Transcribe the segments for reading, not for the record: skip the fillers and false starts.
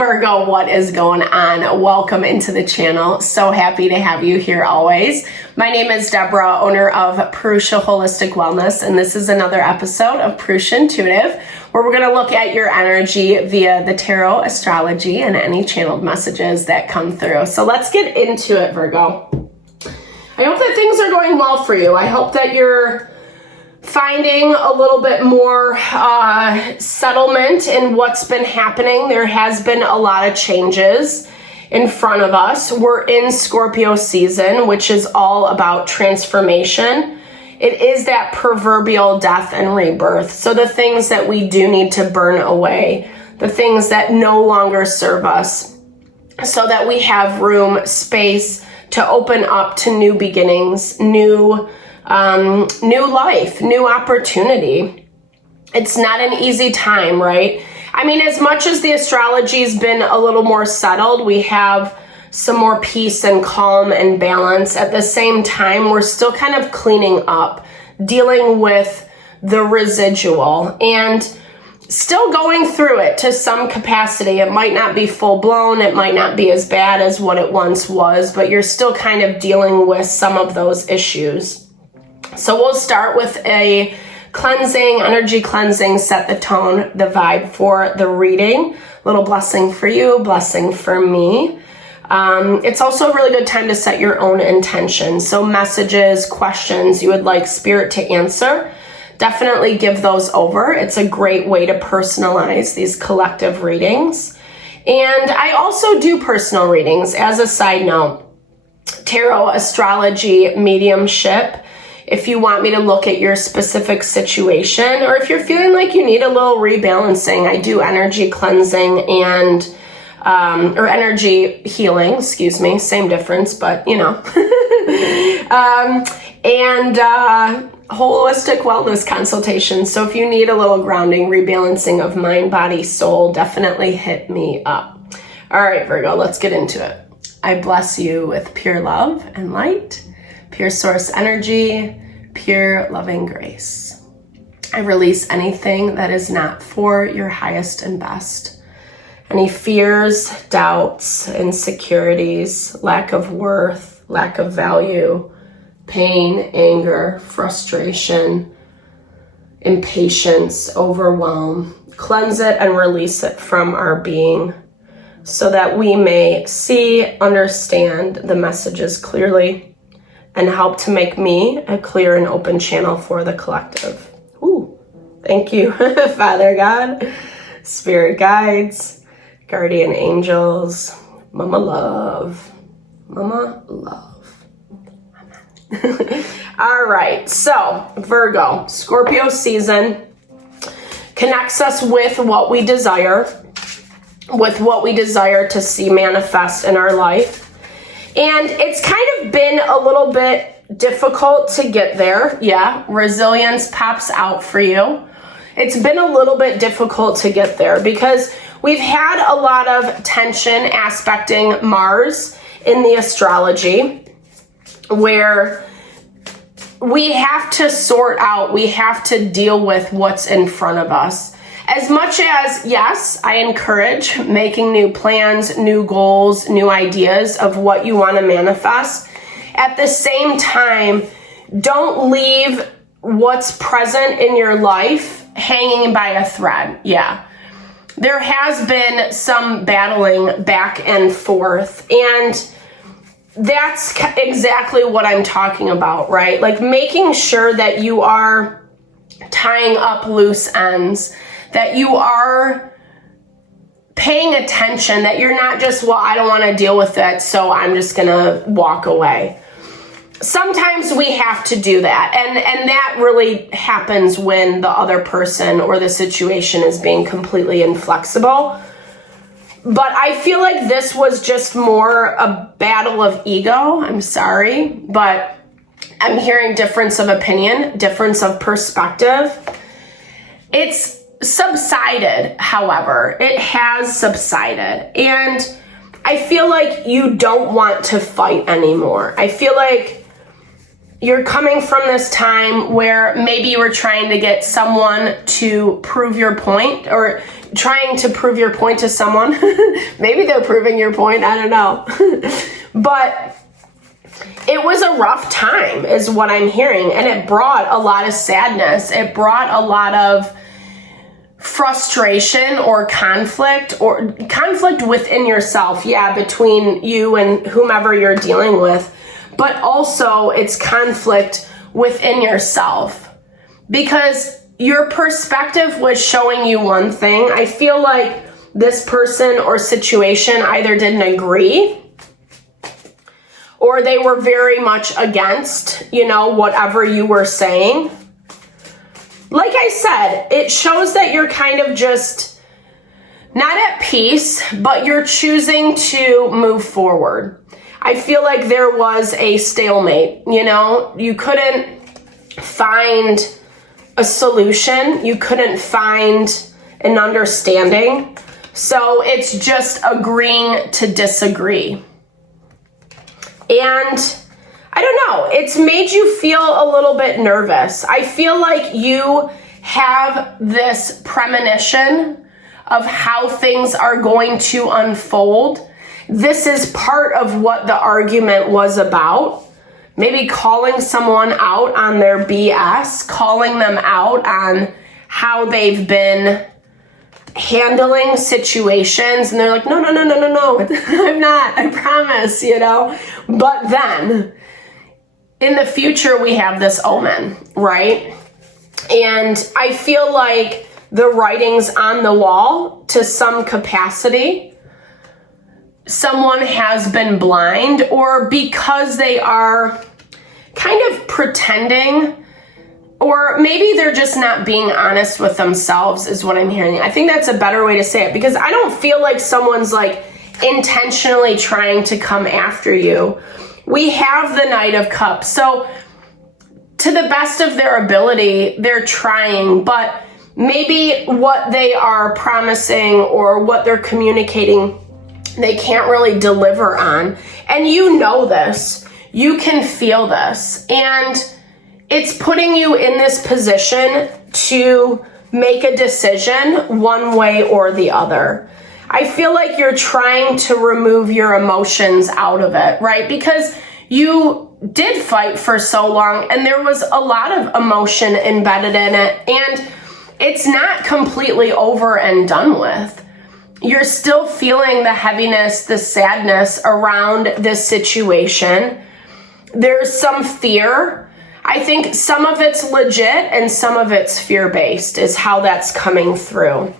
Virgo, what is going on? Welcome into the channel. So happy to have you here always. My name is Deborah, owner of Purusha Holistic Wellness, and this is another episode of Purusha Intuitive, where we're going to look at your energy via the tarot, astrology, and any channeled messages that come through. So let's get into it, Virgo. I hope that things are going well for you. I hope that you're finding a little bit more settlement in what's been happening. There has been a lot of changes in front of us. We're in Scorpio season, which is all about transformation. It is that proverbial death and rebirth. So the things that we do need to burn away, the things that no longer serve us, so that we have room, space to open up to new beginnings, new life, new opportunity. It's not an easy time, right? I mean, as much as the astrology's been a little more settled, we have some more peace and calm and balance. At the same time, we're still kind of cleaning up, dealing with the residual, and still going through it to some capacity. It might not be full blown. It might not be as bad as what it once was, but you're still kind of dealing with some of those issues. So we'll start with a cleansing, energy cleansing, set the tone, the vibe for the reading. Little blessing for you, blessing for me. It's also a really good time to set your own intention. So messages, questions you would like Spirit to answer, definitely give those over. It's a great way to personalize these collective readings. And I also do personal readings. As a side note, tarot, astrology, mediumship. If you want me to look at your specific situation, or if you're feeling like you need a little rebalancing, I do energy cleansing and, or energy healing, same difference, but you know, and holistic wellness consultations. So if you need a little grounding, rebalancing of mind, body, soul, definitely hit me up. All right, Virgo, let's get into it. I bless you with pure love and light, pure source energy, pure loving grace. I release anything that is not for your highest and best. Any fears, doubts, insecurities, lack of worth, lack of value, pain, anger, frustration, impatience, overwhelm. Cleanse it and release it from our being so that we may see, understand the messages clearly, and help to make me a clear and open channel for the collective. Ooh, thank you, Father God, Spirit guides, guardian angels, Mama Love. Amen. All right, so Virgo, Scorpio season connects us with what we desire, to see manifest in our life. And it's kind of been a little bit difficult to get there. Yeah, resilience pops out for you. It's been a little bit difficult to get there because we've had a lot of tension aspecting Mars in the astrology, where we have to sort out, we have to deal with what's in front of us. As much as, yes, I encourage making new plans, new goals, new ideas of what you want to manifest. At the same time, don't leave what's present in your life hanging by a thread. Yeah. There has been some battling back and forth, and that's exactly what I'm talking about, right? Like making sure that you are tying up loose ends, that you are paying attention, that you're not just, well, I don't want to deal with it, so I'm just going to walk away. Sometimes we have to do that, and that really happens when the other person or the situation is being completely inflexible. But I feel like this was just more a battle of ego. I'm sorry, but I'm hearing difference of opinion, difference of perspective. It's subsided, however. It has subsided. And I feel like you don't want to fight anymore. I feel like you're coming from this time where maybe you were trying to get someone to prove your point, or trying to prove your point to someone. Maybe they're proving your point, I don't know. But it was a rough time is what I'm hearing, and it brought a lot of sadness. It brought a lot of frustration or conflict within yourself, between you and whomever you're dealing with, but also it's conflict within yourself because your perspective was showing you one thing. I feel like this person or situation either didn't agree or they were very much against, whatever you were saying. Like I said, it shows that you're kind of just not at peace, but you're choosing to move forward. I feel like there was a stalemate, you couldn't find a solution. You couldn't find an understanding. So it's just agreeing to disagree. And I don't know, it's made you feel a little bit nervous. I feel like you have this premonition of how things are going to unfold. This is part of what the argument was about. Maybe calling someone out on their BS, calling them out on how they've been handling situations. And they're like, no, I'm not, I promise, But then in the future, we have this omen, right? And I feel like the writing's on the wall to some capacity. Someone has been blind, or because they are kind of pretending, or maybe they're just not being honest with themselves is what I'm hearing. I think that's a better way to say it, because I don't feel like someone's like intentionally trying to come after you. We have the Knight of Cups. So to the best of their ability, they're trying, but maybe what they are promising or what they're communicating, they can't really deliver on. And you know this. You can feel this. And it's putting you in this position to make a decision one way or the other. I feel like you're trying to remove your emotions out of it, right? Because you did fight for so long and there was a lot of emotion embedded in it, and it's not completely over and done with. You're still feeling the heaviness, the sadness around this situation. There's some fear. I think some of it's legit and some of it's fear-based is how that's coming through.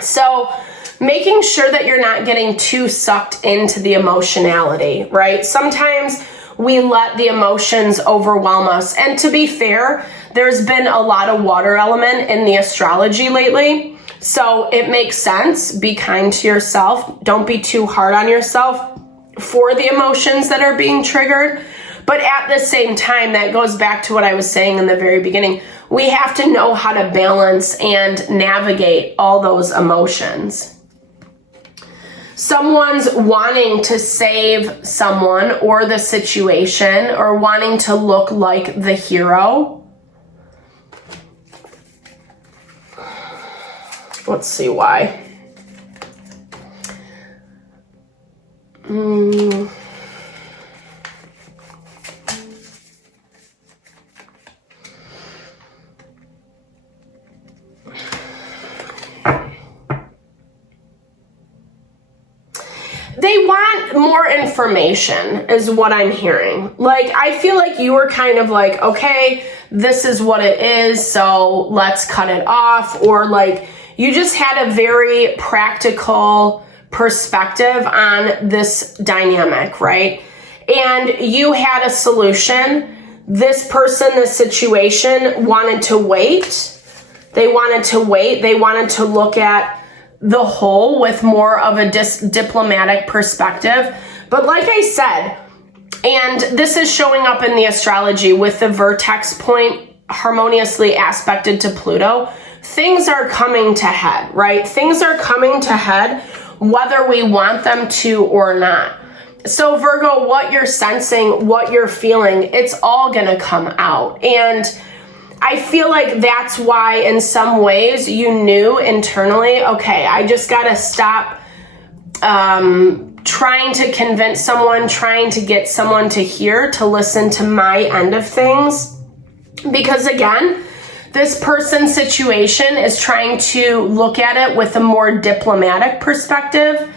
So making sure that you're not getting too sucked into the emotionality, right? Sometimes we let the emotions overwhelm us. And to be fair, there's been a lot of water element in the astrology lately. So it makes sense. Be kind to yourself. Don't be too hard on yourself for the emotions that are being triggered. But at the same time, that goes back to what I was saying in the very beginning. We have to know how to balance and navigate all those emotions. Someone's wanting to save someone or the situation, or wanting to look like the hero. Let's see why. They want more information is what I'm hearing. Like, I feel like you were kind of like, okay, this is what it is, so let's cut it off. Or like, you just had a very practical perspective on this dynamic, right? And you had a solution. This person, this situation wanted to wait. They wanted to wait. They wanted to look at the whole with more of a diplomatic perspective. But like I said, and this is showing up in the astrology with the vertex point harmoniously aspected to Pluto, things are coming to head, right? Things are coming to head whether we want them to or not. So Virgo, what you're sensing, what you're feeling, it's all gonna come out. And I feel like that's why in some ways you knew internally, okay, I just got to stop trying to convince someone, trying to get someone to hear, to listen to my end of things. Because again, this person's situation is trying to look at it with a more diplomatic perspective.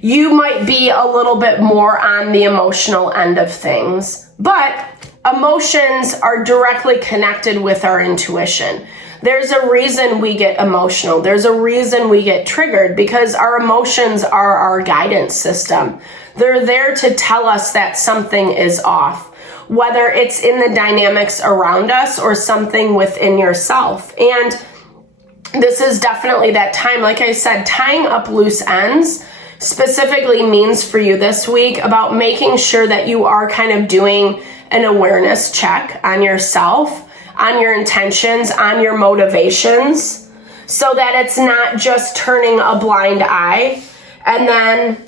You might be a little bit more on the emotional end of things, but emotions are directly connected with our intuition. There's a reason we get emotional. There's a reason we get triggered, because our emotions are our guidance system. They're there to tell us that something is off, whether it's in the dynamics around us or something within yourself. And this is definitely that time. Like I said, tying up loose ends specifically means for you this week about making sure that you are kind of doing an awareness check on yourself, on your intentions, on your motivations, so that it's not just turning a blind eye and then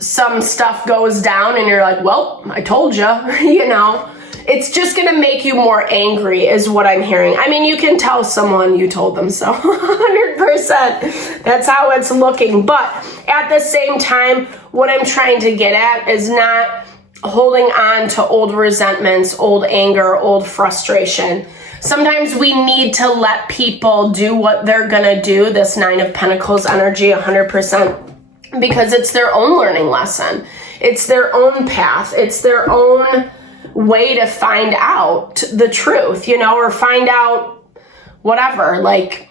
some stuff goes down and you're like, well, I told you, it's just going to make you more angry is what I'm hearing. I mean, you can tell someone you told them so 100%. That's how it's looking. But at the same time, what I'm trying to get at is not holding on to old resentments, old anger, old frustration. Sometimes we need to let people do what they're going to do, this 9 of Pentacles energy 100%, because it's their own learning lesson. It's their own path. It's their own way to find out the truth, or find out whatever, like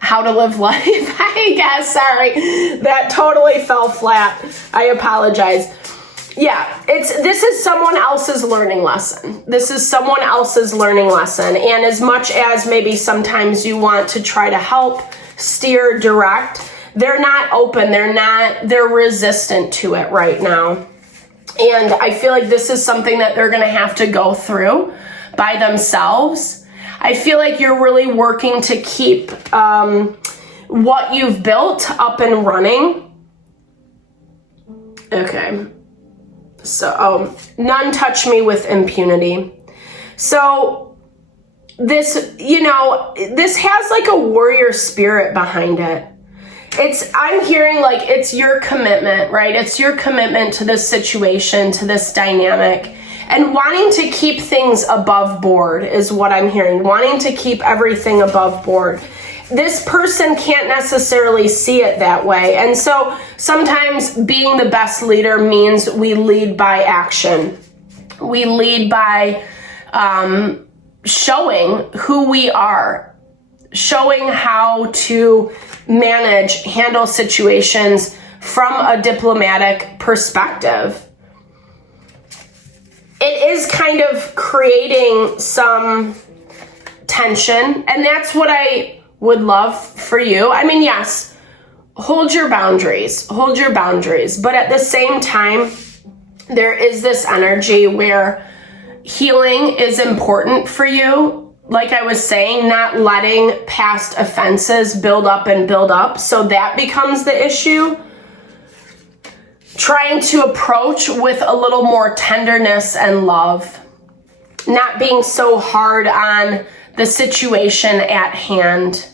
how to live life, I guess. Sorry, that totally fell flat. I apologize. Yeah, this is someone else's learning lesson. This is someone else's learning lesson. And as much as maybe sometimes you want to try to help, steer, direct, they're not open. They're resistant to it right now. And I feel like this is something that they're going to have to go through by themselves. I feel like you're really working to keep what you've built up and running. Okay. So, none touch me with impunity. So this, this has like a warrior spirit behind it. I'm hearing like it's your commitment, right? It's your commitment to this situation, to this dynamic, and wanting to keep things above board is what I'm hearing. Wanting to keep everything above board. This person can't necessarily see it that way. And so sometimes being the best leader means we lead by action. We lead by showing who we are, showing how to handle situations from a diplomatic perspective. It is kind of creating some tension, and that's what I would love for you. I mean, yes, hold your boundaries, but at the same time, there is this energy where healing is important for you. Like I was saying, not letting past offenses build up, so that becomes the issue. Trying to approach with a little more tenderness and love, not being so hard on the situation at hand.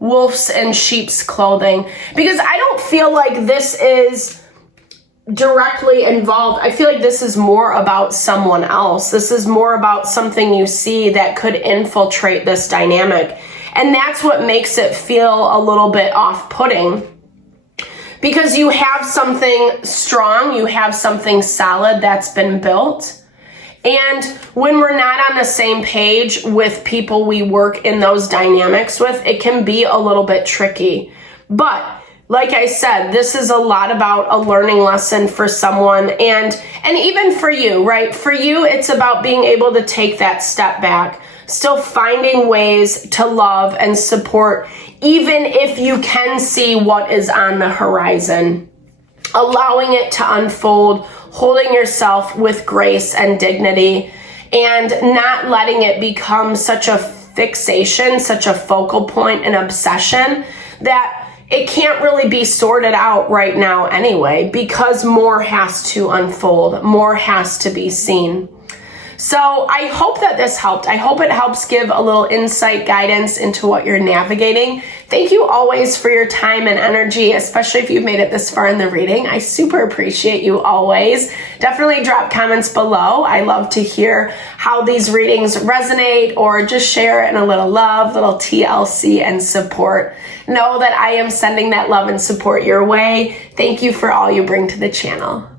Wolves in sheep's clothing, because I don't feel like this is directly involved. I feel like this is more about someone else. This is more about something you see that could infiltrate this dynamic. And that's what makes it feel a little bit off-putting, because you have something strong, you have something solid that's been built. And when we're not on the same page with people we work in those dynamics with, it can be a little bit tricky. But like I said, this is a lot about a learning lesson for someone, and even for you, right? For you, it's about being able to take that step back, still finding ways to love and support, even if you can see what is on the horizon, allowing it to unfold, holding yourself with grace and dignity, and not letting it become such a fixation, such a focal point, an obsession that it can't really be sorted out right now anyway, because more has to unfold, more has to be seen. So I hope that this helped. I hope it helps give a little insight, guidance into what you're navigating. Thank you always for your time and energy, especially if you've made it this far in the reading. I super appreciate you always. Definitely drop comments below. I love to hear how these readings resonate, or just share it in a little love, little TLC and support. Know that I am sending that love and support your way. Thank you for all you bring to the channel.